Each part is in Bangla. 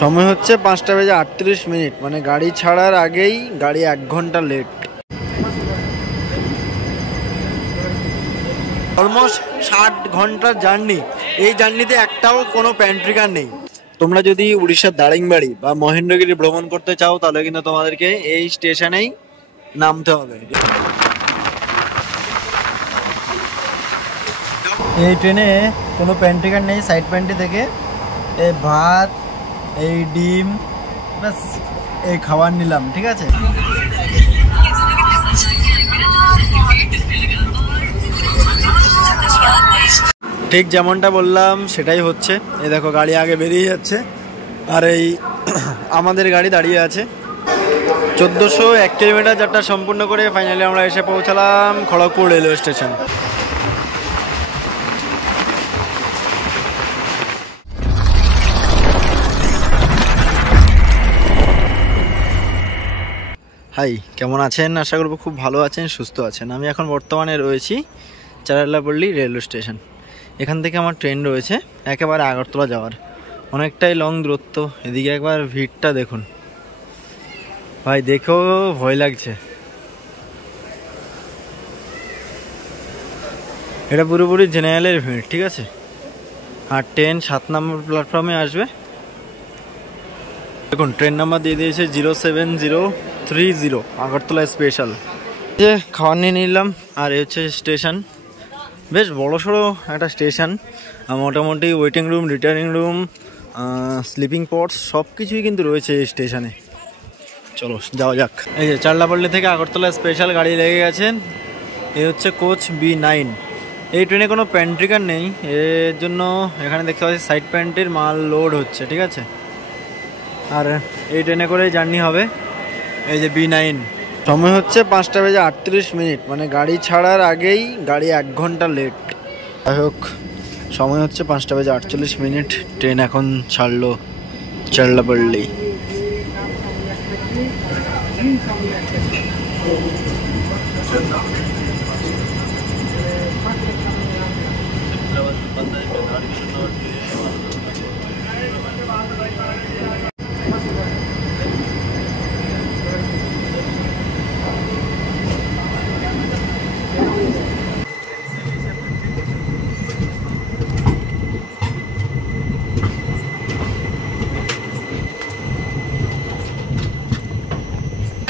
সময় হচ্ছে 5:38, মানে গাড়ি ছাড়ার আগেই গাড়ি 1 ঘন্টা লেট। অলমোস্ট 60 ঘন্টার জার্নি। এই জার্নিতে একটাও কোনো প্যান্ট্রিকার নেই। তোমরা যদি উড়িষ্যার দারিংবাড়ি বা মহেন্দ্রগিরি ভ্রমণ করতে চাও তাহলে কিন্তু তোমাদেরকে এই স্টেশনেই নামতে হবে। এই ট্রেনে কোনো প্যান্ট্রিকার নেই। সাইড প্যান্ট্রি থেকে এই ভাত, এই ডিম, ব্যাস এই খাবার নিলাম, ঠিক আছে। ঠিক যেমনটা বললাম সেটাই হচ্ছে। এই দেখো গাড়ি আগে বেরিয়ে যাচ্ছে আর এই আমাদের গাড়ি দাঁড়িয়ে আছে। 1401 কিলোমিটার যাত্রা সম্পূর্ণ করে ফাইনালি আমরা এসে পৌঁছালাম খড়গপুর রেলওয়ে স্টেশন। হাই, কেমন আছেন? আশা করব খুব ভালো আছেন, সুস্থ আছেন। আমি এখন বর্তমানে রয়েছি চারালাপল্লী রেলওয়ে স্টেশন। এখান থেকে আমার ট্রেন রয়েছে একেবারে আগরতলা যাওয়ার। অনেকটাই লং দূরত্ব। এদিকে একবার ভিড়টা দেখুন ভাই, দেখেও ভয় লাগছে। এটা পুরোপুরি জেনারেলের ভিড়, ঠিক আছে। আর ট্রেন 7 নম্বর প্ল্যাটফর্মে আসবে। দেখুন ট্রেন নাম্বার দিয়ে দিয়েছে 07030 আগরতলা স্পেশাল। যে খাবার নিয়ে নিলাম। আর এই হচ্ছে স্টেশন, বেশ বড়সড় একটা স্টেশন। মোটামুটি waiting room, returning room, sleeping pots সব কিছুই কিন্তু রয়েছে এই স্টেশনে। চলো যাওয়া যাক। এই যে চারলাপল্লী থেকে আগরতলা স্পেশাল গাড়ি লেগে গেছেন। এই হচ্ছে কোচ B9। এই ট্রেনে কোনো প্যান্ট্রিকার নেই, এর জন্য এখানে দেখতে পাচ্ছি সাইড প্যান্ট্রির মাল লোড হচ্ছে, ঠিক আছে। আর এই ট্রেনে করে জার্নি হবে। এই যে B9। সময় হচ্ছে 5:38, মানে গাড়ি ছাড়ার আগেই গাড়ি 1 ঘন্টা লেট। যাই হোক, সময় হচ্ছে 5:48। ট্রেন এখন ছাড়লো চারলাপল্লী।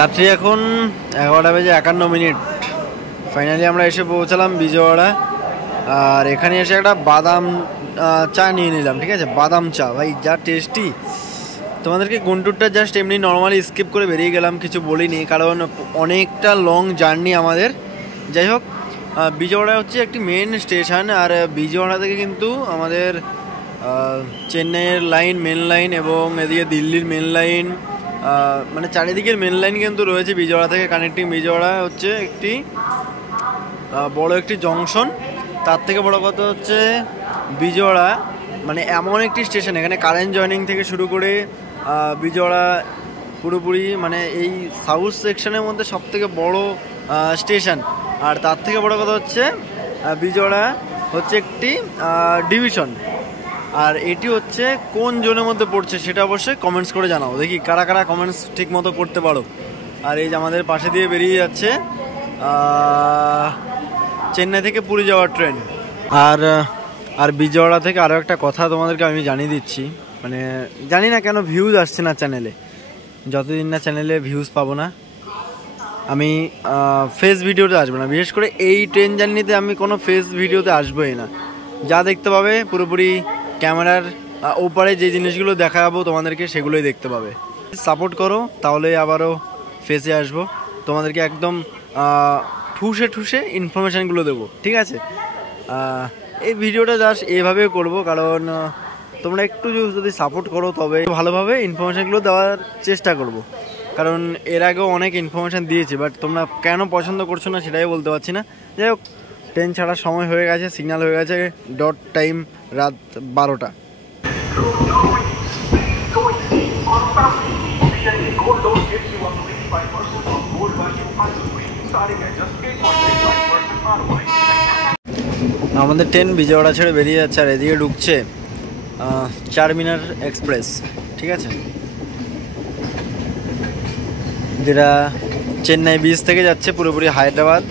রাত্রি এখন 11:51। ফাইনালি আমরা এসে পৌঁছালাম বিজয়ওয়াড়া। আর এখানে এসে একটা বাদাম চা নিয়ে নিলাম, ঠিক আছে। বাদাম চা ভাই যা টেস্টি। তোমাদেরকে গুন্টুরটা জাস্ট এমনি নর্মালি স্কিপ করে বেরিয়ে গেলাম, কিছু বলিনি, কারণ অনেকটা লং জার্নি আমাদের। যাই হোক, বিজয়ওয়াড়া হচ্ছে একটি মেন স্টেশন। আর বিজয়ওয়াড়া থেকে কিন্তু আমাদের চেন্নাইয়ের লাইন, মেন লাইন, এবং এদিকে দিল্লির মেন লাইন, মানে চারিদিকের মেন লাইন কিন্তু রয়েছে বিজয়ওয়াড়া থেকে কানেক্টিং। বিজয়ওয়াড়া হচ্ছে একটি বড় একটি জংশন। তার থেকে বড় কথা হচ্ছে বিজয়ওয়াড়া মানে এমন একটি স্টেশন, এখানে কারেন্ট জয়নিং থেকে শুরু করে বিজয়ওয়াড়া পুরোপুরি মানে এই সাউথ সেকশনের মধ্যে সবথেকে বড় স্টেশন। আর তার থেকে বড় কথা হচ্ছে বিজয়ওয়াড়া হচ্ছে একটি ডিভিশন। আর এটি হচ্ছে কোন জোনের মধ্যে পড়ছে সেটা অবশ্যই কমেন্টস করে জানাও, দেখি কারা কারা কমেন্টস ঠিক মতো করতে পারো। আর এই যে আমাদের পাশে দিয়ে বেরিয়ে যাচ্ছে চেন্নাই থেকে পুরী যাওয়ার ট্রেন। আর বিজয়ওয়াড়া থেকে আরও একটা কথা তোমাদেরকে আমি জানিয়ে দিচ্ছি, মানে জানি না কেন ভিউজ আসছে না চ্যানেলে। যতদিন না চ্যানেলে ভিউজ পাবো না আমি ফেস ভিডিওতে আসবো না। বিশেষ করে এই ট্রেন জার্নিতে আমি কোনো ফেস ভিডিওতে আসবোই না। যা দেখতে পাবে পুরোপুরি ক্যামেরার ওপারে যে জিনিসগুলো দেখাবো তোমাদেরকে সেগুলোই দেখতে পাবে। সাপোর্ট করো, তাহলে আবারও ফেসে আসবো, তোমাদেরকে একদম ঠুসে ঠুসে ইনফরমেশানগুলো দেবো, ঠিক আছে। এই ভিডিওটা জাস্ট এইভাবে করবো, কারণ তোমরা একটু যদি সাপোর্ট করো তবে ভালোভাবে ইনফরমেশানগুলো দেওয়ার চেষ্টা করব। কারণ এর আগেও অনেক ইনফরমেশান দিয়েছি, বাট তোমরা কেন পছন্দ করছো না সেটাই বলতে পারছি না। যাই হোক, ট্রেন ছাড়ার সময় হয়ে গেছে, সিগন্যাল হয়ে গেছে, ডট টাইম রাত 12টা। আমাদের ট্রেন বিজয়ওয়াড়া ছেড়ে বেরিয়ে যাচ্ছে। আর এদিকে ঢুকছে চারমিনার এক্সপ্রেস, ঠিক ঠিক আছে, যেটা চেন্নাই বিচ থেকে যাচ্ছে পুরোপুরি হায়দ্রাবাদ।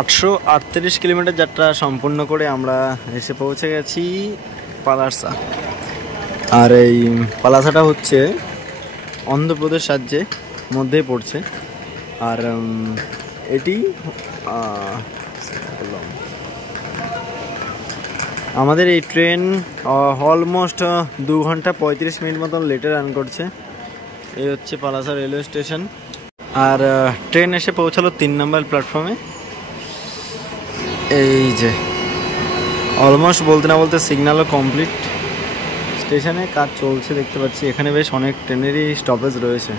(838 কিলোমিটার যাত্রা সম্পূর্ণ করে আমরা এসে পৌঁছে গেছি পালাসা। আর এই পালাসাটা হচ্ছে অন্ধ্রপ্রদেশ রাজ্যে মধ্যেই পড়ছে। আর এটি আমাদের এই ট্রেন অলমোস্ট 2 ঘন্টা 35 মিনিট মতন লেটে রান করছে। এই হচ্ছে পালাসা রেলওয়ে স্টেশন। আর ট্রেন এসে পৌঁছালো 3 নম্বর প্ল্যাটফর্মে। এই যে অলমোস্ট বলতে না বলতে সিগন্যালও কমপ্লিট। স্টেশনে কাজ চলছে দেখতে পাচ্ছি, এখানে বেশ অনেক ট্রেনেরই স্টপেজ রয়েছে।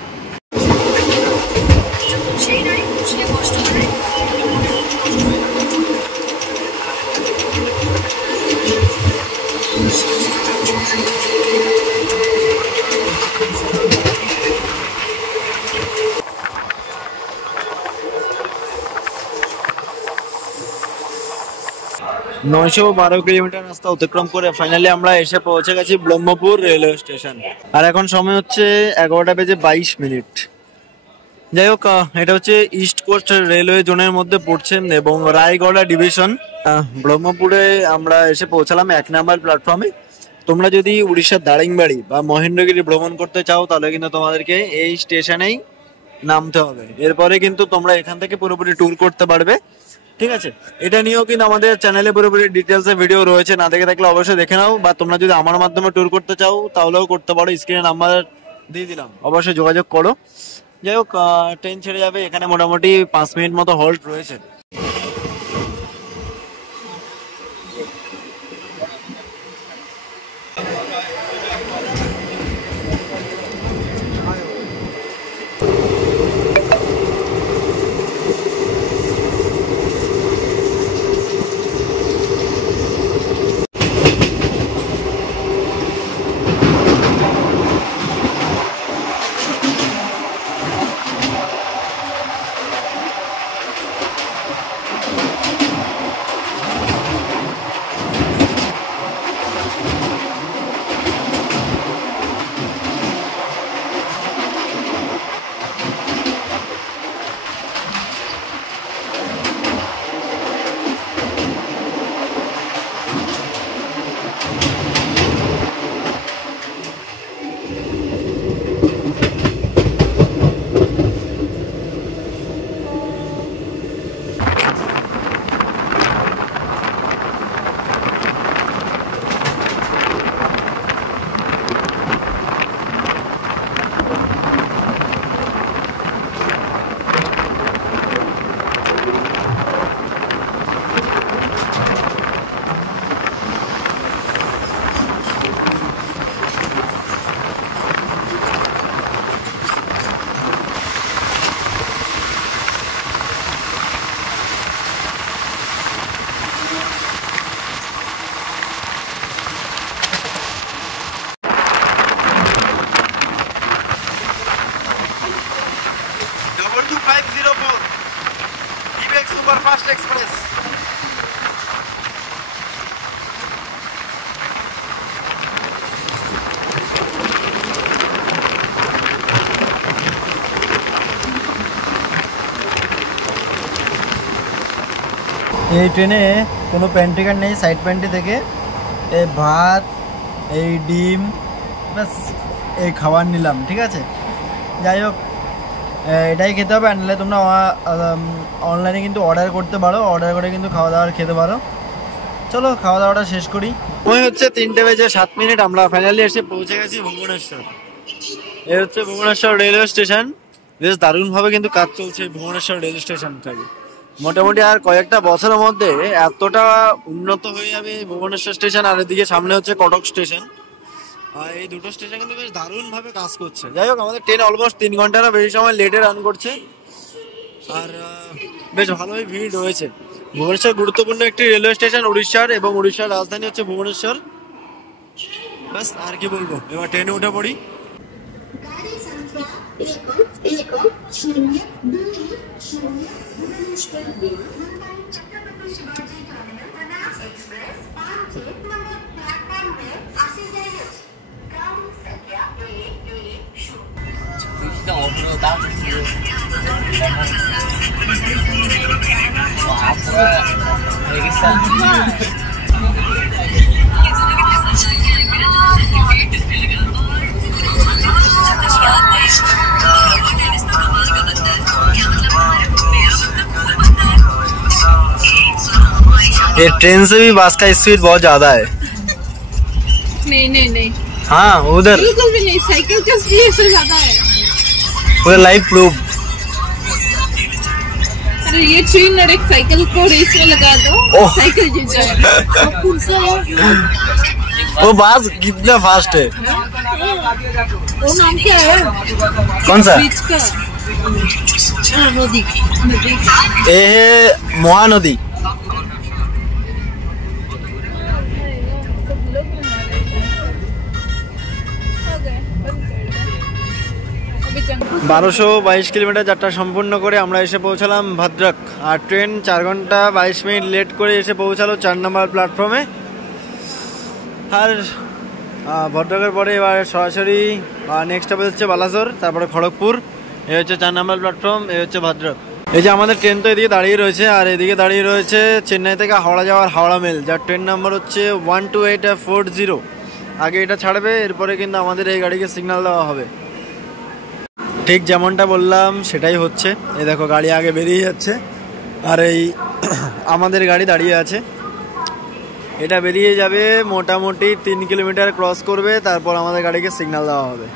912 কিলোমিটার রাস্তা অতিক্রম করে ফাইনালি আমরা এসে পৌঁছে গেছি ব্রহ্মপুর রেলওয়ে স্টেশন। আর এখন সময় হচ্ছে 11টা বেজে 22 মিনিট। যাই হোক, এটা হচ্ছে ইস্ট কোস্ট রেলওয়ে জোনের মধ্যে পড়ছে এবং রায়গড়া ডিভিশন। ব্রহ্মপুরে আমরা এসে পৌঁছালাম 1 নম্বর প্ল্যাটফর্মে। তোমরা যদি উড়িষ্যার দারিংবাড়ি বা মহেন্দ্রগিরি ভ্রমণ করতে চাও তাহলে কিন্তু তোমাদেরকে এই স্টেশনেই নামতে হবে। এরপরে কিন্তু তোমরা এখান থেকে পুরোপুরি ট্যুর করতে পারবে, ঠিক আছে। এটা নিয়েও কিন্তু আমাদের চ্যানেলে পুরোপুরি ডিটেলসে ভিডিও রয়েছে, না দেখে থাকলে অবশ্যই দেখে নাও। বা তোমরা যদি আমার মাধ্যমে ট্যুর করতে চাও তাহলেও করতে পারো, স্ক্রিনে নাম্বার দিয়ে দিলাম, অবশ্যই যোগাযোগ করো। যাই হোক, ট্রেন ছেড়ে যাবে, এখানে মোটামুটি 5 মিনিট মতো হল্ট রয়েছে। Superfast express. এই ট্রেনে কোনো প্যান্ট্রি কার্ড নেই, সাইড প্যান্ট্রি থেকে এই ভাত, এই ডিম, ব্যাস এই খাবার নিলাম, ঠিক আছে। যাই হোক, এটাই খেতে হবে। আনলে তোমরা অনলাইনে কিন্তু অর্ডার করতে পারো, অর্ডার করে কিন্তু খাওয়া দাওয়া খেতে পারো। চলো খাওয়া দাওয়াটা শেষ করি। সময় হচ্ছে 3টে বেজে 7 মিনিট। আমরা ফাইনালি এসে পৌঁছে গেছি ভুবনেশ্বর। এই হচ্ছে ভুবনেশ্বর রেলওয়ে স্টেশন। বেশ দারুণভাবে কিন্তু কাজ চলছে ভুবনেশ্বর রেল স্টেশন থেকে। মোটামুটি আর কয়েকটা বছরের মধ্যে এতটা উন্নত হয়ে যাবে ভুবনেশ্বর স্টেশন, আর এদিকে সামনে হচ্ছে কটক স্টেশন। এই দুটো স্টেশন কিন্তু বেশ দারুণ ভাবে কাজ করছে। যাই হোক, আমাদের ট্রেন অলমোস্ট 3 ঘন্টারও বেশি সময় লেটে রান করছে, আর বেশ ভালোই ভিড় রয়েছে। ভুবনেশ্বর গুরুত্বপূর্ণ একটি রেলওয়ে স্টেশন উড়িষ্যার, এবং উড়িষ্যার রাজধানী হচ্ছে ভুবনেশ্বর। ব্যাস, আর কি বলবো, এবার ট্রেনে উঠে পড়ি। ये ट्रेन से भी बस का स्पीड बहुत ज्यादा है। नहीं नहीं नहीं, हाँ उधर बिल्कुल भी नहीं, साइकिल का स्पीड से ज्यादा है। पूरा लाइव प्रूफ। अरे ये ट्रेन और एक साइकिल को रेस में लगा दो, साइकिल जीत जाएगा। वो बस कितना फास्ट है। वो नाम क्या है? कौन सा? बीच का नदी। ये है महानदी। বারোশো 22 কিলোমিটার যাত্রা সম্পূর্ণ করে আমরা এসে পৌঁছালাম ভদ্রক। আর ট্রেন 4 ঘন্টা 22 মিনিট লেট করে এসে পৌঁছালো 4 নম্বর প্ল্যাটফর্মে। আর ভদ্রকের পরে এবার সরাসরি নেক্সট স্টপেজ হচ্ছে বালাসোর, তারপরে খড়গপুর। এই হচ্ছে 4 নম্বর প্ল্যাটফর্ম, এই হচ্ছে ভদ্রক। এই যে আমাদের ট্রেন তো এদিকে দাঁড়িয়ে রয়েছে, আর এদিকে দাঁড়িয়ে রয়েছে চেন্নাই থেকে হাওড়া যাওয়ার হাওড়া মেল, যার ট্রেন নাম্বার হচ্ছে 12840। আগে এটা ছাড়বে, এরপরে কিন্তু আমাদের এই গাড়িকে সিগন্যাল দেওয়া হবে। ঠিক যেমনটা বললাম সেটাই হচ্ছে। এই দেখো, গাড়ি আগে বেরিয়ে যাচ্ছে, আর এই আমাদের গাড়ি দাঁড়িয়ে আছে। এটা বেরিয়ে যাবে, মোটামুটি 3 কিলোমিটার ক্রস করবে, তারপর আমাদের গাড়িকে সিগন্যাল দেওয়া হবে।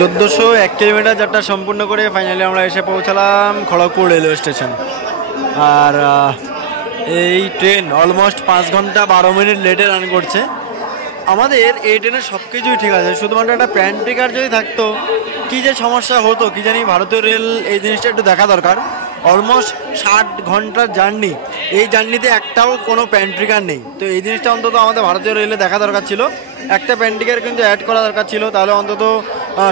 চোদ্দোশো 1 কিলোমিটার যাত্রা সম্পূর্ণ করে ফাইনালি আমরা এসে পৌঁছালাম খড়গপুর রেলওয়ে স্টেশন। আর এই ট্রেন অলমোস্ট 5 ঘন্টা 12 মিনিট লেটে রান করছে। আমাদের এই ট্রেনের সব কিছুই ঠিক আছে, শুধুমাত্র একটা প্যান্ট্রিকার যদি থাকতো কী যে সমস্যা হতো কি জানি। ভারতীয় রেল এই জিনিসটা একটু দেখা দরকার। অলমোস্ট 60 ঘন্টার জার্নি, এই জার্নিতে একটাও কোনো প্যান্ট্রিকার নেই। তো এই জিনিসটা অন্তত আমাদের ভারতীয় রেলে দেখা দরকার ছিল। একটা প্যান্ট্রিকার কিন্তু অ্যাড করা দরকার ছিল, তাহলে অন্তত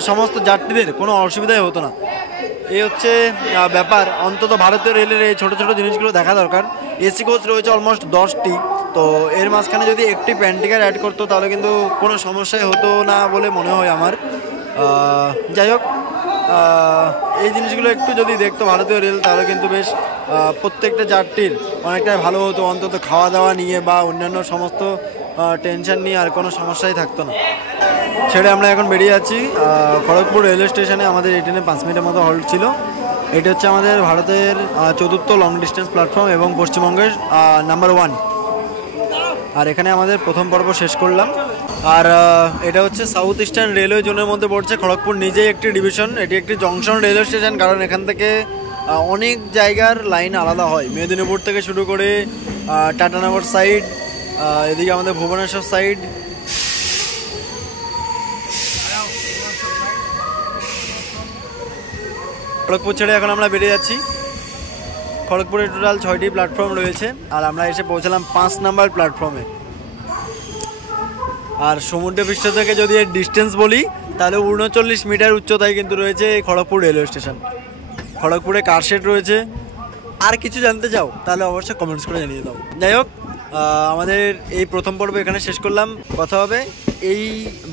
সমস্ত যাত্রীদের কোনো অসুবিধাই হতো না। এই হচ্ছে ব্যাপার। অন্তত ভারতীয় রেলের এই ছোটো ছোটো জিনিসগুলো দেখা দরকার। এসি কোচ রয়েছে অলমোস্ট 10টি, তো এর মাঝখানে যদি একটি প্যান্ট্রিকার অ্যাড করতো তাহলে কিন্তু কোনো সমস্যাই হতো না বলে মনে হয় আমার। যাই হোক, এই জিনিসগুলো একটু যদি দেখতো ভারতীয় রেল তাহলে কিন্তু বেশ প্রত্যেকটা যাত্রীর অনেকটাই ভালো হতো। অন্তত খাওয়া দাওয়া নিয়ে বা অন্যান্য সমস্ত টেনশন নিয়ে আর কোনো সমস্যাই থাকতো না। ছেড়ে আমরা এখন বেরিয়ে যাচ্ছি খড়গপুর রেলওয়ে স্টেশনে। আমাদের এই ট্রেনে 5 মিনিটের মতো হল্ট ছিল। এটা হচ্ছে আমাদের ভারতের 4র্থ লং ডিস্টেন্স প্ল্যাটফর্ম এবং পশ্চিমবঙ্গের নাম্বার 1। আর এখানে আমাদের প্রথম পর্ব শেষ করলাম। আর এটা হচ্ছে সাউথ ইস্টার্ন রেলওয়ে জোনের মধ্যে পড়ছে। খড়গপুর নিজেই একটি ডিভিশন, এটি একটি জংশন রেলওয়ে স্টেশন, কারণ এখান থেকে অনেক জায়গার লাইন আলাদা হয়। মেদিনীপুর থেকে শুরু করে টাটানগর সাইড, এদিকে আমাদের ভুবনেশ্বর সাইড। খড়গপুর ছেড়ে এখন আমরা বেরিয়ে যাচ্ছি। খড়গপুরে টোটাল 6টি প্ল্যাটফর্ম রয়েছে, আর আমরা এসে পৌঁছালাম 5 নাম্বার প্ল্যাটফর্মে। আর সমুদ্রপৃষ্ঠ থেকে যদি এর ডিস্টেন্স বলি তাহলে 39 মিটার উচ্চতায় কিন্তু রয়েছে এই খড়গপুর রেলওয়ে স্টেশন। খড়গপুরে কার শেড রয়েছে, আর কিছু জানতে চাও তাহলে অবশ্যই কমেন্টস করে জানিয়ে দাও। যাই হোক, আমাদের এই প্রথম পর্ব এখানে শেষ করলাম। কথা হবে এই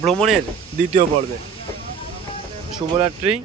ভ্রমণের দ্বিতীয় পর্বে। শুভরাত্রি।